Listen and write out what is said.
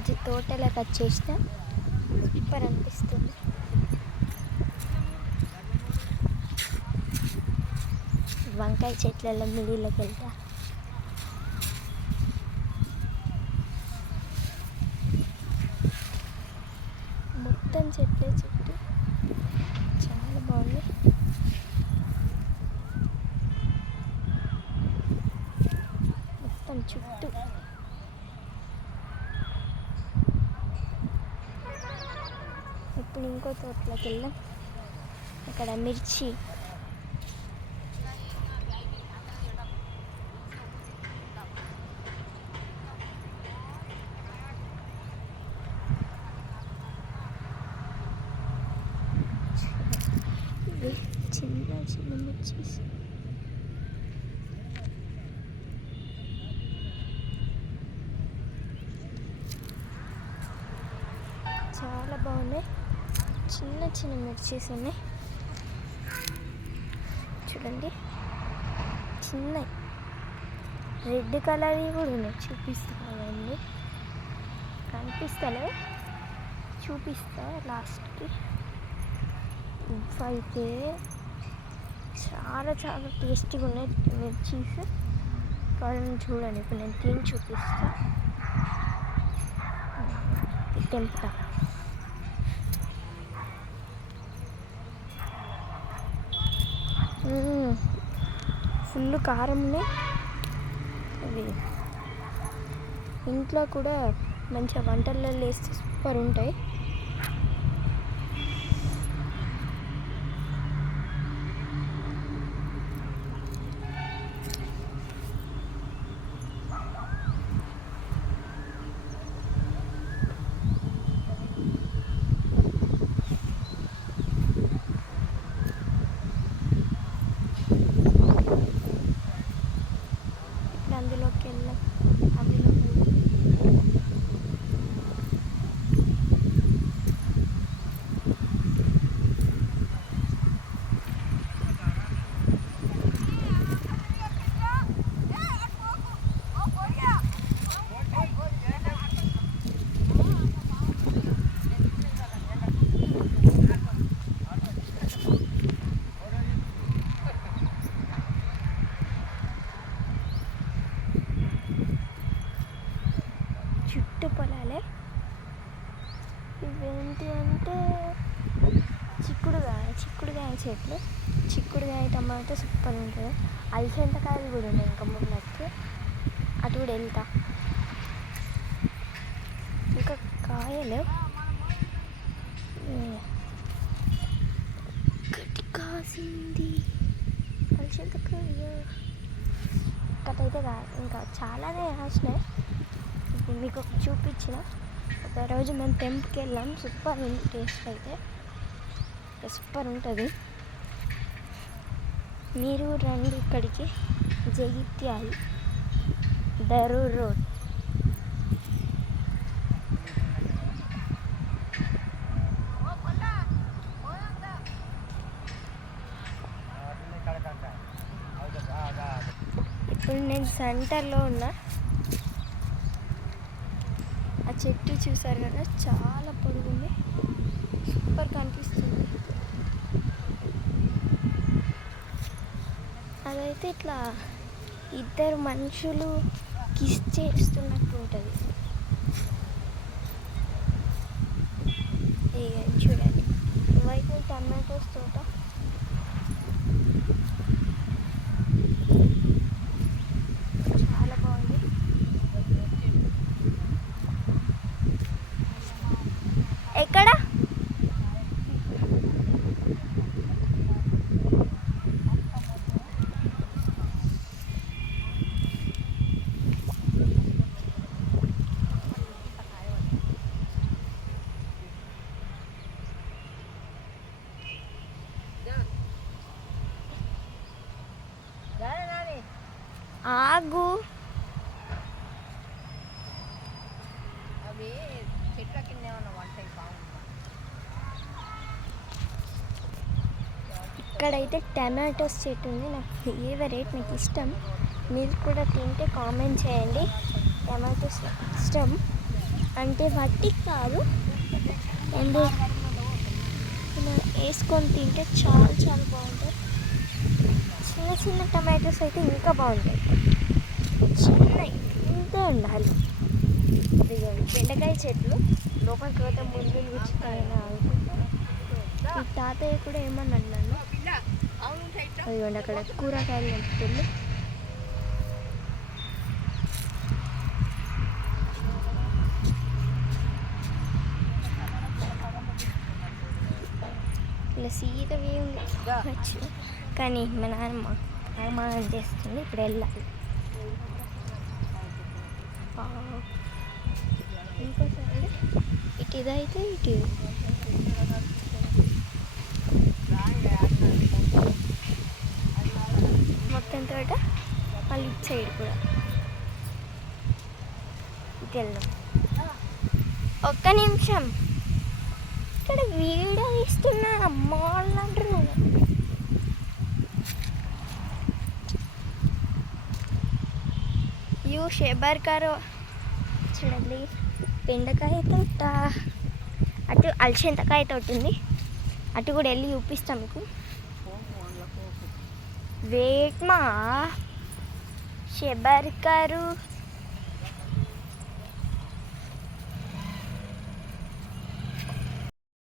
ఈరోజు తోటలోకి వచ్చేసిన సూపర్ అనిపిస్తుంది. వంకాయ చెట్లలో మిడిలోకి వెళ్తా. మొత్తం చెట్లే చుట్టూ చాలా బాగుంది. మొత్తం చుట్టూ ఇప్పుడు ఇంకో తోటలోకి వెళ్దాం. అక్కడ మిర్చి చిన్న చిన్న మిర్చీస్ చాలా బాగున్నాయి. చిన్న చిన్న మిర్చీస్ ఉన్నాయి చూడండి, చిన్న రెడ్ కలర్ కూడా ఉన్నాయి. చూపిస్తానండి, కనిపిస్తలే, చూపిస్తా లాస్ట్కి. అయితే చాలా చాలా టేస్టీగా ఉన్నాయి మిర్చీస్. కావాలని చూడండి, ఇప్పుడు నేను తిని చూపిస్తా. తెంపుతా. ఫుల్ కారం ఉన్నాయి. అవి ఇంట్లో కూడా మంచిగా వంటల్లో వేస్తే సూపర్ ఉంటాయి. అందులోకి వెళ్ళాం. చుట్టూ పొలాలే. ఇవేంటి అంటే చిక్కుడుకాయ చెట్లు. చిక్కుడుకాయ టమాటో సూపర్ ఉంటుంది. అలసందకాయలు కూడా ఉన్నాయి ఇంకా ముందుకు. అటు కూడా వెళ్తా. ఇంకా కాయలు గట్టి కాసింది అలసందకాయ. ఒకటైతే ఇంకా చాలానే కాసినాయి. మీకు చూపించిన ఒకరోజు మేము టెంపుల్కి వెళ్ళాం. సూపర్ ఉంది టేస్ట్ అయితే, సూపర్ ఉంటుంది. మీరు రండి ఇక్కడికి, జగిత్యాల దరూర్ రోడ్. ఇప్పుడు నేను సెంటర్లో ఉన్నా. ఆ చెట్టు చూసారు కదా, చాలా పొడుగుంది, సూపర్ కనిపిస్తుంది. అదైతే ఇట్లా ఇద్దరు మనుషులు కిస్ చేస్తున్నట్టు ఉంటుంది. చూడండి, ఇవైతే టమాటోస్ తోట. చాలా బాగుంది. ఎక్కడ ఆగు. అవి చెట్ల కింద ఏమన్నా వంట ఇక్కడైతే టమాటోస్ చెట్టు ఉంది. నాకు ఫేవరెట్, నాకు ఇష్టం. మీరు కూడా తింటే కామెంట్ చేయండి. టమాటోస్ ఇష్టం. అంటే వట్టి కాదు, అండ్ ఇలా వేసుకొని తింటే చాలా చాలా బాగుంటుంది. చిన్న చిన్న టమాటోస్ అయితే ఇంకా బాగుంటాయి. చిన్న ఇంతే ఉండాలి. ఇదిగోండి బెండకాయ చెట్లు లోపలికి పోతే ముందు విచ్చిపోయిన ఈ తాతయ్య కూడా ఏమని అన్నాను. అదిగోండి అక్కడ కూరగాయలు నింపుతుంది. ఇలా సీత ఉంది వచ్చిన, కానీ మా నాన్నమ్మ ఆగమానం చేస్తుంది. ఇప్పుడు వెళ్ళాలి. ఇంకోసారి ఇటు ఇదైతే ఇటు మొత్తం తోట, మళ్ళీ ఇటు సైడ్ కూడా ఇటు వెళ్దాం. ఒక్క నిమిషం, ఇక్కడ వీడియో తీస్తున్నా అమ్మ వాళ్ళు అంటారు. యూ షేబర్ కారు చూడండి. బెండకాయ తోట, అటు అలసందకాయ తోట ఉంది, అటు కూడా వెళ్ళి చూపిస్తాం మీకు. వెయిట్ మా షేబర్ కారు